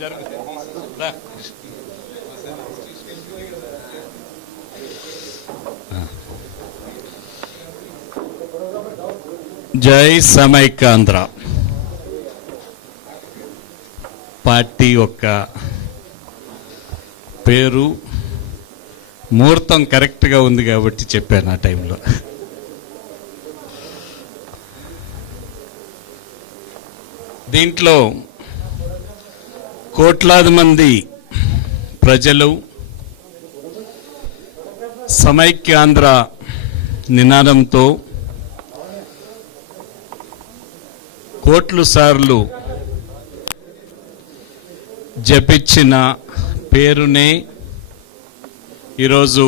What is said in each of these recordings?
జై సమైక్యాంధ్ర పార్టీ యొక్క పేరు ముహూర్తం కరెక్ట్గా ఉంది కాబట్టి చెప్పాను ఆ టైంలో. దీంట్లో కోట్లాది మంది ప్రజలు సమైక్యాంధ్ర నినాదంతో కోట్లు సార్లు జపించిన పేరునే ఈరోజు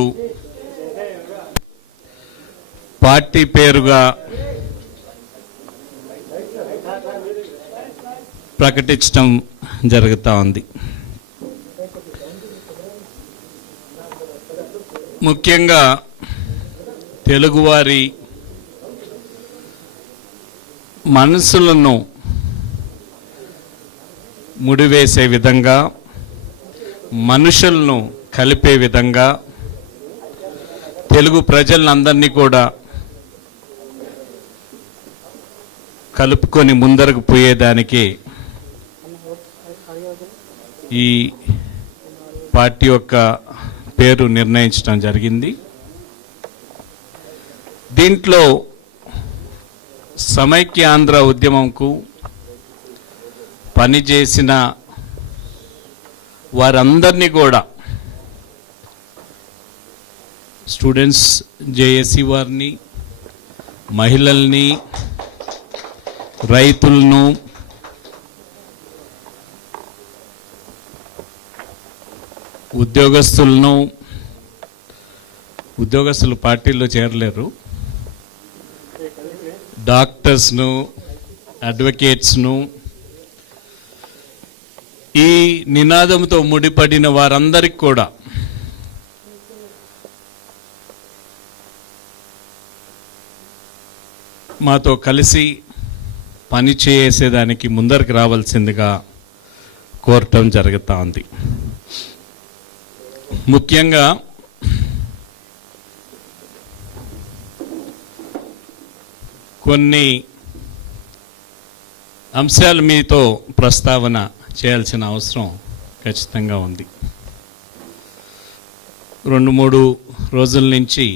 పార్టీ పేరుగా ప్రకటించడం జరుగుతూ ఉంది. ముఖ్యంగా తెలుగువారి మనసులను ముడివేసే విధంగా, మనుషులను కలిపే విధంగా, తెలుగు ప్రజలందరినీ కూడా కలుపుకొని ముందరకు పోయేదానికి ఈ పార్టీ యొక్క పేరు నిర్ణయించడం జరిగింది. దీంట్లో సమైక్యాంధ్ర ఉద్యమంకు పనిచేసిన వారందరినీ కూడా, స్టూడెంట్స్ జేఏసీ వారిని, మహిళల్ని, రైతులను, ఉద్యోగస్తులు పార్టీల్లో చేరలేరు, డాక్టర్స్ను, అడ్వకేట్స్ను, ఈ నినాదంతో ముడిపడిన వారందరికీ కూడా మాతో కలిసి పని చేసేదానికి ముందరికి రావాల్సిందిగా కోరటం జరుగుతూ ఉంది. ముఖ్యంగా కొన్ని అంశాలు మీతో ప్రస్తావన చేయాల్సిన అవసరం ఖచ్చితంగా ఉంది. 2-3 రోజుల నుంచి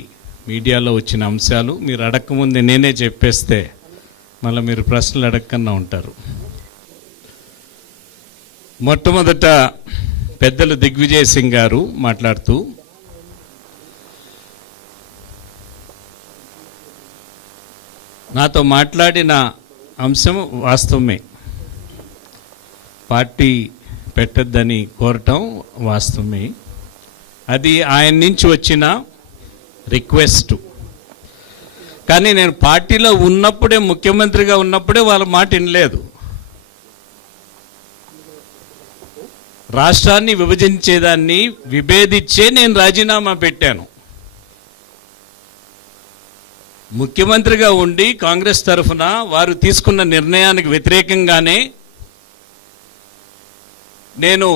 మీడియాలో వచ్చిన అంశాలు మీరు అడగకముందే నేనే చెప్పేస్తే మళ్ళీ మీరు ప్రశ్నలు అడగకన్నా ఉంటారు. మొట్టమొదట పెద్దలు దిగ్విజయ్ సింగ్ గారు మాట్లాడుతూ నాతో మాట్లాడిన అంశం వాస్తవమే, పార్టీ పెట్టద్దని కోరటం వాస్తవమే, అది ఆయన నుంచి వచ్చిన రిక్వెస్ట్. కానీ నేను పార్టీలో ఉన్నప్పుడే, ముఖ్యమంత్రిగా ఉన్నప్పుడే వాళ్ళ మాట వినలేదు. రాష్ట్రాన్ని విభజించేదాన్ని విభేదించే నేను రాజీనామా పెట్టాను. ముఖ్యమంత్రిగా ఉండి కాంగ్రెస్ తరఫున వారు తీసుకున్న నిర్ణయానికి వ్యతిరేకంగానే నేను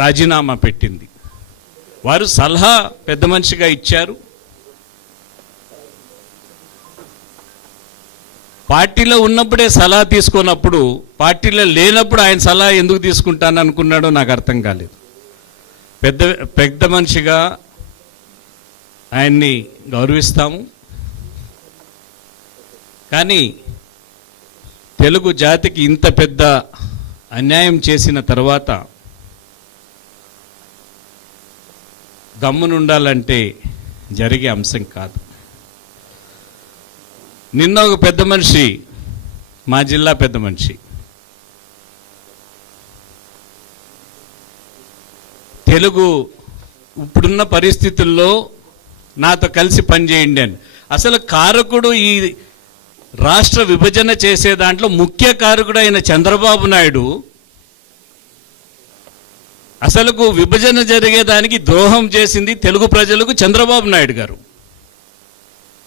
రాజీనామా పెట్టింది. వారు సలహా పెద్ద మనిషిగా ఇచ్చారు. పార్టీలో ఉన్నప్పుడే సలహా తీసుకున్నప్పుడు, పార్టీలో లేనప్పుడు ఆయన సలహా ఎందుకు తీసుకుంటాను అనుకున్నాడో నాకు అర్థం కాలేదు. పెద్ద మనిషిగా ఆయన్ని గౌరవిస్తాము. కానీ తెలుగు జాతికి ఇంత పెద్ద అన్యాయం చేసిన తర్వాత గమ్మునుండాలంటే జరిగే అంశం కాదు. నిన్న ఒక పెద్ద మనిషి, మా జిల్లా పెద్ద మనిషి, తెలుగు ఇప్పుడున్న పరిస్థితుల్లో నాతో కలిసి పనిచేయండి అని. అసలు కారకుడు, ఈ రాష్ట్ర విభజన చేసే దాంట్లో ముఖ్య కారకుడు అయిన చంద్రబాబు నాయుడు అసలుకు విభజన జరిగేదానికి ద్రోహం చేసింది తెలుగు ప్రజలకు చంద్రబాబు నాయుడు గారు.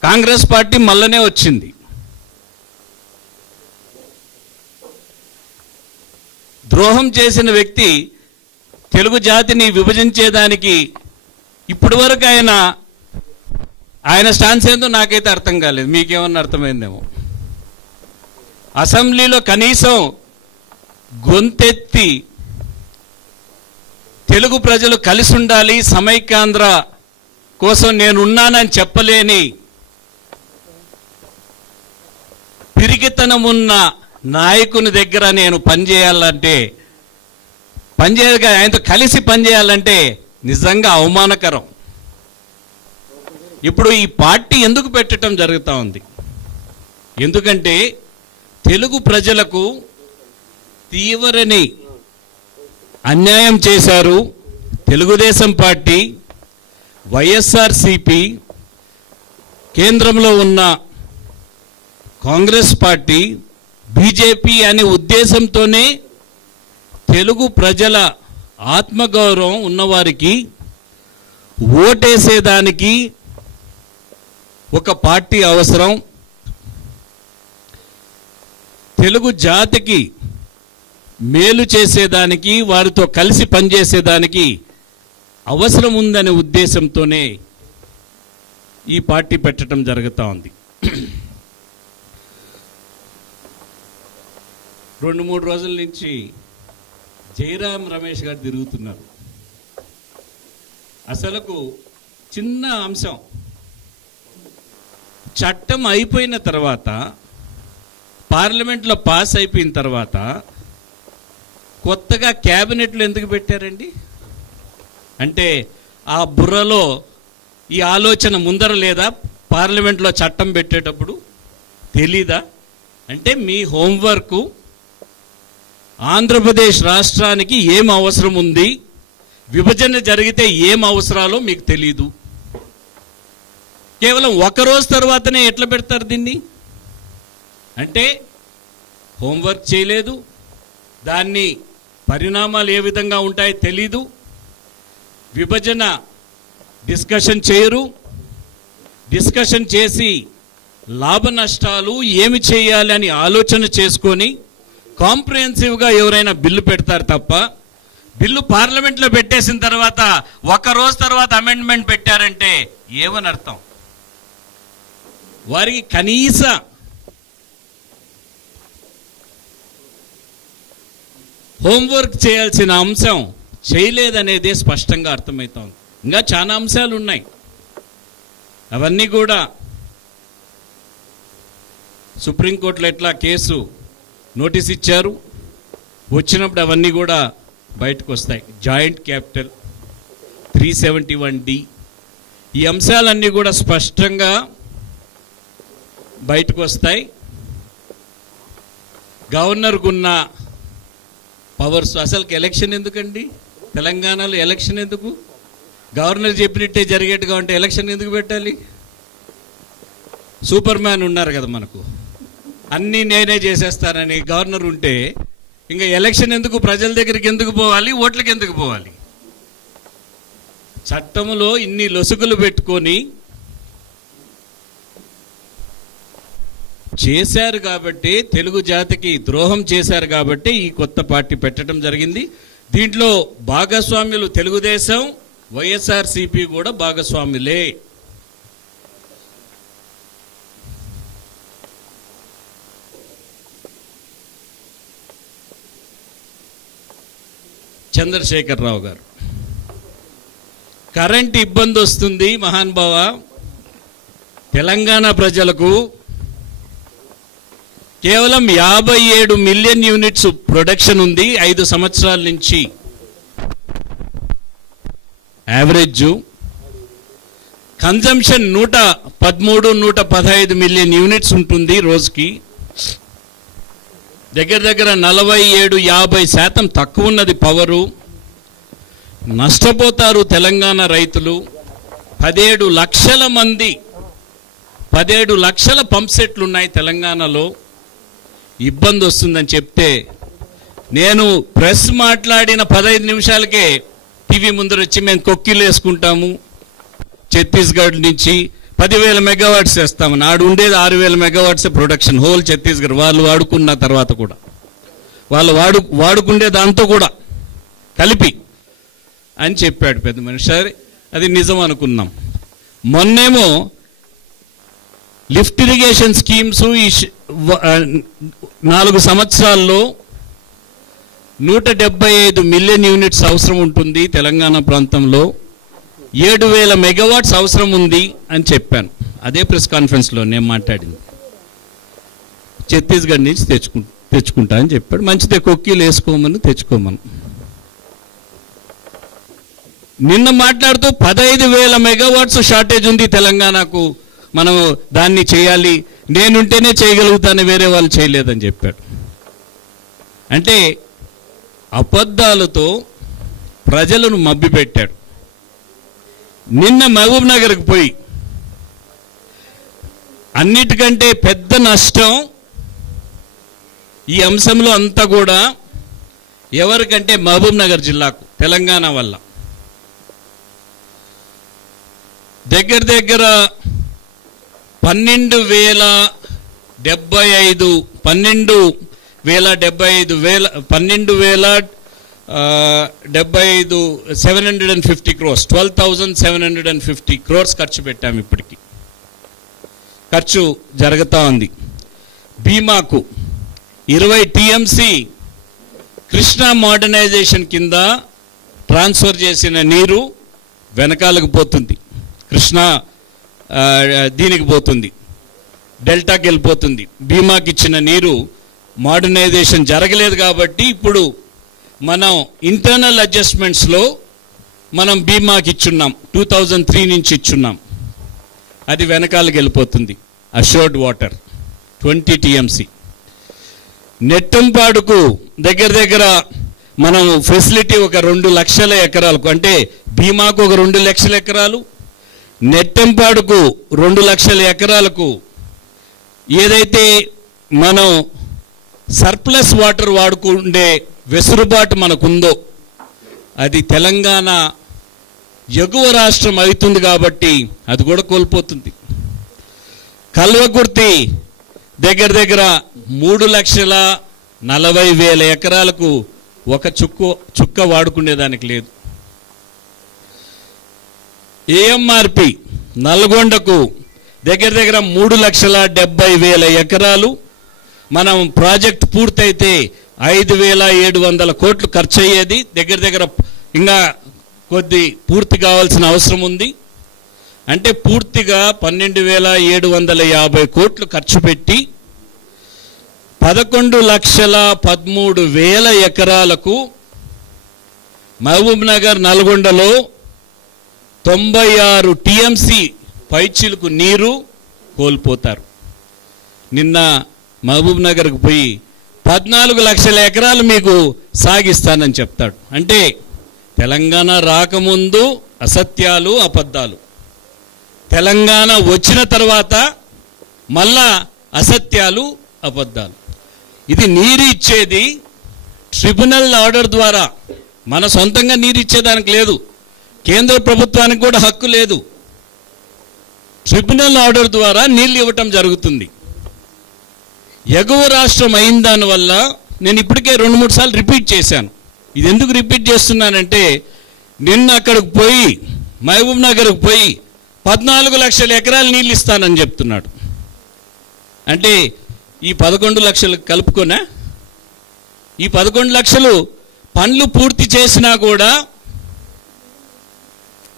కాంగ్రెస్ పార్టీ మళ్ళనే వచ్చింది. ద్రోహం చేసిన వ్యక్తి తెలుగు జాతిని విభజించేదానికి ఇప్పటి వరకు ఆయన స్టాన్స్ ఏందో నాకైతే అర్థం కాలేదు. మీకేమన్నా అర్థమైందేమో. అసెంబ్లీలో కనీసం గొంతెత్తి తెలుగు ప్రజలు కలిసి ఉండాలి, సమైక్యాంధ్ర కోసం నేనున్నానని చెప్పలేని పిరికితనమున్న నాయకుని దగ్గర నేను పనిచేయాలంటే, ఆయనతో కలిసి పనిచేయాలంటే నిజంగా అవమానకరం. ఇప్పుడు ఈ పార్టీ ఎందుకు పెట్టడం జరుగుతూ ఉంది? ఎందుకంటే తెలుగు ప్రజలకు తీవ్రని అన్యాయం చేశారు తెలుగుదేశం పార్టీ, వైఎస్ఆర్సిపి, కేంద్రంలో ఉన్న కాంగ్రెస్ పార్టీ, బీజేపీ అనే ఉద్దేశంతోనే తెలుగు ప్రజల ఆత్మగౌరవం ఉన్నవారికి ఓటేసేదానికి ఒక పార్టీ అవసరం. తెలుగు జాతికి మేలు చేసేదానికి, వారితో కలిసి పనిచేసేదానికి అవసరం ఉందనే ఉద్దేశంతోనే ఈ పార్టీ పెట్టడం జరుగుతూ ఉంది. 2-3 రోజుల నుంచి జయరాం రమేష్ గారు తిరుగుతున్నారు. అసలుకు చిన్న అంశం, చట్టం అయిపోయిన తర్వాత, పార్లమెంట్లో పాస్ అయిపోయిన తర్వాత కొత్తగా క్యాబినెట్లు ఎందుకు పెట్టారండి? అంటే ఆ బుర్రలో ఈ ఆలోచన ముందర లేదా? పార్లమెంట్లో చట్టం పెట్టేటప్పుడు తెలీదా? అంటే మీ హోంవర్కు ఆంధ్రప్రదేశ్ రాష్ట్రానికి ఏం అవసరం ఉంది, విభజన జరిగితే ఏం అవసరాలో మీకు తెలీదు. కేవలం ఒకరోజు తర్వాతనే ఎట్లా పెడతారు దీన్ని? అంటే హోంవర్క్ చేయలేదు, దాన్ని పరిణామాలు ఏ విధంగా ఉంటాయో తెలీదు, విభజన డిస్కషన్ చేయరు, డిస్కషన్ చేసి లాభ నష్టాలు ఏమి చేయాలి అని ఆలోచన చేసుకొని కాంప్రిహెన్సివ్గా ఎవరైనా బిల్లు పెడతారు తప్ప, బిల్లు పార్లమెంట్లో పెట్టేసిన తర్వాత ఒక రోజు తర్వాత అమెండ్మెంట్ పెట్టారంటే ఏమని అర్థం? వారికి కనీస హోంవర్క్ చేయాల్సిన అంశం చేయలేదనేది స్పష్టంగా అర్థమవుతోంది. ఇంకా చాలా అంశాలు ఉన్నాయి, అవన్నీ కూడా సుప్రీంకోర్టులో ఎట్లా కేసు నోటీస్ ఇచ్చారు, వచ్చినప్పుడు అవన్నీ కూడా బయటకు వస్తాయి. జాయింట్ క్యాపిటల్ 371D, ఈ అంశాలన్నీ కూడా స్పష్టంగా బయటకు వస్తాయి. గవర్నర్కున్న పవర్స్, అసలుకి ఎలక్షన్ ఎందుకండి? తెలంగాణలో ఎలక్షన్ ఎందుకు? గవర్నర్ చెప్పినట్టే జరిగేట్టుగా ఉంటే ఎలక్షన్ ఎందుకు పెట్టాలి? సూపర్ మ్యాన్ ఉన్నారు కదా మనకు, అన్నీ నేనే చేసేస్తానని గవర్నర్ ఉంటే ఇంకా ఎలక్షన్ ఎందుకు? ప్రజల దగ్గరికి ఎందుకు పోవాలి? ఓట్లకి ఎందుకు పోవాలి? చట్టంలో ఇన్ని లొసుగులు పెట్టుకొని చేశారు కాబట్టి, తెలుగు జాతికి ద్రోహం చేశారు కాబట్టి ఈ కొత్త పార్టీ పెట్టడం జరిగింది. దీంట్లో భాగస్వామ్యులు తెలుగుదేశం, వైఎస్ఆర్సిపి కూడా భాగస్వాములే. చంద్రశేఖరరావు గారు, కరెంట్ ఇబ్బంది వస్తుంది మహానుభావ, తెలంగాణ ప్రజలకు కేవలం 57 మిలియన్ యూనిట్స్ ప్రొడక్షన్ ఉంది 5 సంవత్సరాల నుంచి యావరేజ్. కన్జంప్షన్ 113-115 మిలియన్ యూనిట్స్ ఉంటుంది రోజుకి. దగ్గర 47-50% తక్కువ ఉన్నది పవరు. నష్టపోతారు తెలంగాణ రైతులు. 17 లక్షల మంది, 17 లక్షల పంప్ సెట్లు ఉన్నాయి తెలంగాణలో. ఇబ్బంది వస్తుందని చెప్తే నేను ప్రెస్ మాట్లాడిన 15 నిమిషాలకే టీవీ ముందర వచ్చి మేము కొక్కిలు వేసుకుంటాము, ఛత్తీస్గఢ్ నుంచి 10,000 మెగావాట్స్ వేస్తాము. నాడు ఉండేది 6,000 మెగావాట్స్ ప్రొడక్షన్ హోల్ ఛత్తీస్గఢ్. వాళ్ళు వాడుకున్న తర్వాత కూడా, వాళ్ళు వాడుకుండే దాంతో కూడా కలిపి అని చెప్పాడు పెద్ద మనిషి. సరే, అది నిజం అనుకున్నాం. మొన్నేమో లిఫ్ట్ ఇరిగేషన్ స్కీమ్స్ ఈ 4 సంవత్సరాల్లో 175 మిలియన్ యూనిట్స్ అవసరం ఉంటుంది తెలంగాణ ప్రాంతంలో, 7,000 మెగావాట్స్ అవసరం ఉంది అని చెప్పాను. అదే ప్రెస్ కాన్ఫరెన్స్లో నేను మాట్లాడింది. ఛత్తీస్గఢ్ నుంచి తెచ్చుకుంటా అని చెప్పాడు. మంచిదే, కొక్కీలు వేసుకోమని తెచ్చుకోమని. నిన్న మాట్లాడుతూ 15,000 మెగావాట్స్ షార్టేజ్ ఉంది తెలంగాణకు, మనం దాన్ని చేయాలి, నేనుంటేనే చేయగలుగుతాను, వేరే వాళ్ళు చేయలేదని చెప్పాడు. అంటే అబద్ధాలతో ప్రజలను మభ్యపెట్టాడు. నిన్న మహబూబ్ నగర్కి పోయి అన్నిటికంటే పెద్ద నష్టం ఈ అంశంలో అంతా కూడా ఎవరికంటే మహబూబ్ నగర్ జిల్లాకు, తెలంగాణ వల్ల. దగ్గర 750 crores, 12,750 crores ఖర్చు పెట్టాము. ఇప్పటికి ఖర్చు జరుగుతూ ఉంది. భీమాకు 20 TMC కృష్ణా మోడర్నైజేషన్ కింద ట్రాన్స్ఫర్ చేసిన నీరు వెనకాలకు పోతుంది, కృష్ణా దీనికి పోతుంది, డెల్టాకి వెళ్ళిపోతుంది. భీమాకి ఇచ్చిన నీరు మోడర్నైజేషన్ జరగలేదు కాబట్టి ఇప్పుడు మనం ఇంటర్నల్ అడ్జస్ట్మెంట్స్లో మనం భీమాకి ఇచ్చున్నాం, 2003 నుంచి ఇచ్చున్నాం. అది వెనకాలకు వెళ్ళిపోతుంది. Assured water 20 TMC. నెట్టంపాడుకు దగ్గర మనం ఫెసిలిటీ ఒక 2 లక్షల ఎకరాలకు, అంటే భీమాకు ఒక 2 లక్షల ఎకరాలు, నెట్టంపాడుకు 2 లక్షల ఎకరాలకు ఏదైతే మనం సర్ప్లస్ వాటర్ వాడుకుండే వెసులుబాటు మనకుందో అది తెలంగాణ ఎగువ రాష్ట్రం అవుతుంది కాబట్టి అది కూడా కోల్పోతుంది. కల్వకుర్తి దగ్గర 3,40,000 ఎకరాలకు ఒక చుక్క వాడుకునేదానికి లేదు. AMRP నల్గొండకు దగ్గర 3,70,000 ఎకరాలు. మనం ప్రాజెక్ట్ పూర్తయితే 5,700 కోట్లు ఖర్చు అయ్యేది. దగ్గర ఇంకా కొద్ది పూర్తి కావాల్సిన అవసరం ఉంది. అంటే పూర్తిగా 12,750 కోట్లు ఖర్చు పెట్టి 11,13,000 ఎకరాలకు మహబూబ్ నగర్ నల్గొండలో 96 TMC పైచిలకు నీరు కోల్పోతారు. నిన్న మహబూబ్ నగర్కు పోయి 14 లక్షల ఎకరాలు మీకు సాగిస్తానని చెప్తాడు. అంటే తెలంగాణ రాకముందు అసత్యాలు, అబద్ధాలు, తెలంగాణ వచ్చిన తర్వాత మళ్ళా అసత్యాలు, అబద్ధాలు. ఇది నీరు ఇచ్చేది ట్రిబ్యునల్ ఆర్డర్ ద్వారా, మన సొంతంగా నీరు ఇచ్చేదానికి లేదు, కేంద్ర ప్రభుత్వానికి కూడా హక్కు లేదు. ట్రిబ్యునల్ ఆర్డర్ ద్వారా నీళ్ళు ఇవ్వటం జరుగుతుంది. ఎగువ రాష్ట్రం అయిన దానివల్ల నేను ఇప్పటికే 2-3 సార్లు రిపీట్ చేశాను. ఇది ఎందుకు రిపీట్ చేస్తున్నానంటే, నిన్న అక్కడికి పోయి మహబూబ్ నగర్కి పోయి 14 లక్షల ఎకరాలు నీళ్ళు ఇస్తానని చెప్తున్నాడు. అంటే ఈ 11 లక్షలు కలుపుకోనా? ఈ 11 లక్షలు పనులు పూర్తి చేసినా కూడా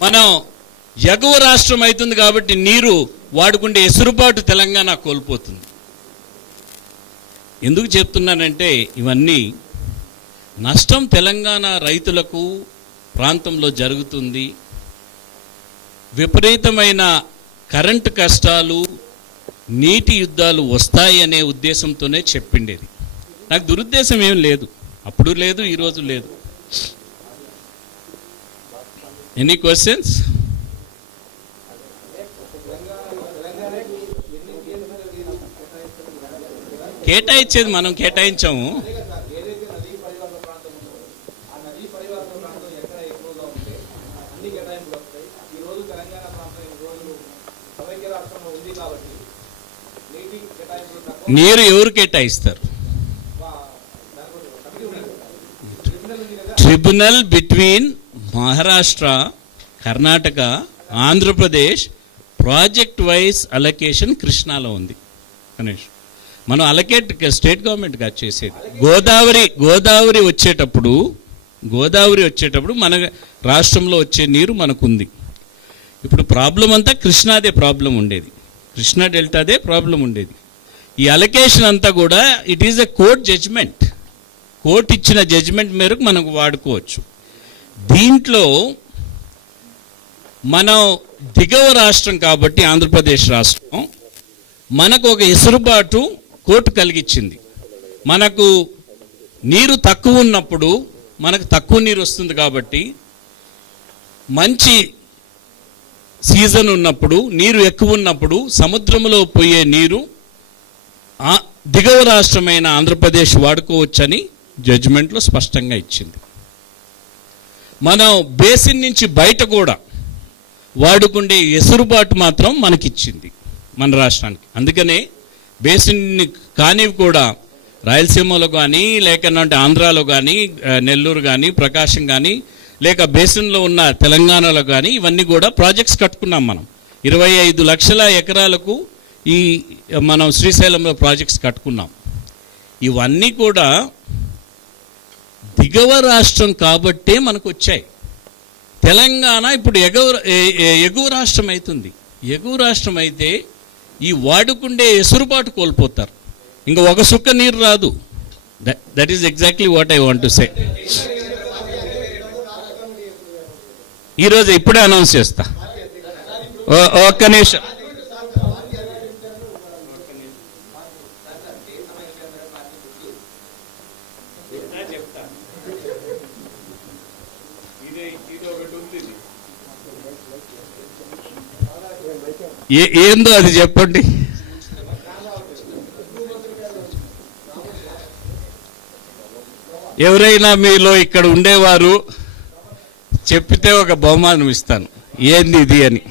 మనం ఎగువ రాష్ట్రం అవుతుంది కాబట్టి నీరు వాడుకుంటే ఎసురుబాటు తెలంగాణ కోల్పోతుంది. ఎందుకు చెప్తున్నానంటే ఇవన్నీ నష్టం తెలంగాణ రైతులకు ప్రాంతంలో జరుగుతుంది. విపరీతమైన కరెంటు కష్టాలు, నీటి యుద్ధాలు వస్తాయి అనే ఉద్దేశంతోనే చెప్పిండేది. నాకు దురుద్దేశం ఏం లేదు, అప్పుడు లేదు, ఈరోజు లేదు. Any questions? కేటాయించేది మనం కేటాయించాము. నీరు ఎవరు కేటాయిస్తారు? Tribunal between Maharashtra, Karnataka, Andhra Pradesh project wise allocation కృష్ణాలో ఉంది. గణేష్, మనం అలొకేట్ స్టేట్ గవర్నమెంట్ కాదు చేసేది. గోదావరి వచ్చేటప్పుడు మన రాష్ట్రంలో వచ్చే నీరు మనకుంది. ఇప్పుడు ప్రాబ్లం అంతా కృష్ణాదే ప్రాబ్లం ఉండేది, కృష్ణా డెల్టాదే ప్రాబ్లం ఉండేది. ఈ అలొకేషన్ అంతా కూడా it is a court judgment. Court ఇచ్చిన జడ్జ్మెంట్ మేరకు మనకు వాడుకోవచ్చు. దీంట్లో మనం దిగువ రాష్ట్రం కాబట్టి ఆంధ్రప్రదేశ్ రాష్ట్రం మనకు ఒక ఎసురుబాటు కోర్టు కలిగించింది. మనకు నీరు తక్కువ ఉన్నప్పుడు మనకు తక్కువ నీరు వస్తుంది కాబట్టి, మంచి సీజన్ ఉన్నప్పుడు, నీరు ఎక్కువ ఉన్నప్పుడు సముద్రంలో పోయే నీరు దిగువ రాష్ట్రమైన ఆంధ్రప్రదేశ్ వాడుకోవచ్చని జడ్జిమెంట్లో స్పష్టంగా ఇచ్చింది. మనం బేసిన్ నుంచి బయట కూడా వాడుకుండే ఎసురుబాటు మాత్రం మనకిచ్చింది మన రాష్ట్రానికి. అందుకనే బేసిన్ కానివి కూడా రాయలసీమలో కానీ, లేకనంటే ఆంధ్రాలో కానీ, నెల్లూరు కానీ, ప్రకాశం కానీ, లేక బేసిన్లో ఉన్న తెలంగాణలో కానీ ఇవన్నీ కూడా ప్రాజెక్ట్స్ కట్టుకున్నాం. మనం 25 లక్షల ఎకరాలకు ఈ మనం శ్రీశైలంలో ప్రాజెక్ట్స్ కట్టుకున్నాం. ఇవన్నీ కూడా దిగువ రాష్ట్రం కాబట్టే మనకు వచ్చాయి. తెలంగాణ ఇప్పుడు ఎగువ రాష్ట్రం అవుతుంది. ఎగువ రాష్ట్రం అయితే ఈ వాడుకుండే ఎసురుబాటు కోల్పోతారు, ఇంకా ఒక సుక్క నీరు రాదు. That is exactly what I want to say. ఈరోజు ఇప్పుడే అనౌన్స్ చేస్తా. ఒక్క నిమిషం. ఏందో అది చెప్పండి. ఎవరైనా మీలో ఇక్కడ ఉండేవారు చెప్పితే ఒక బహుమానం ఇస్తాను, ఏంది ఇది అని.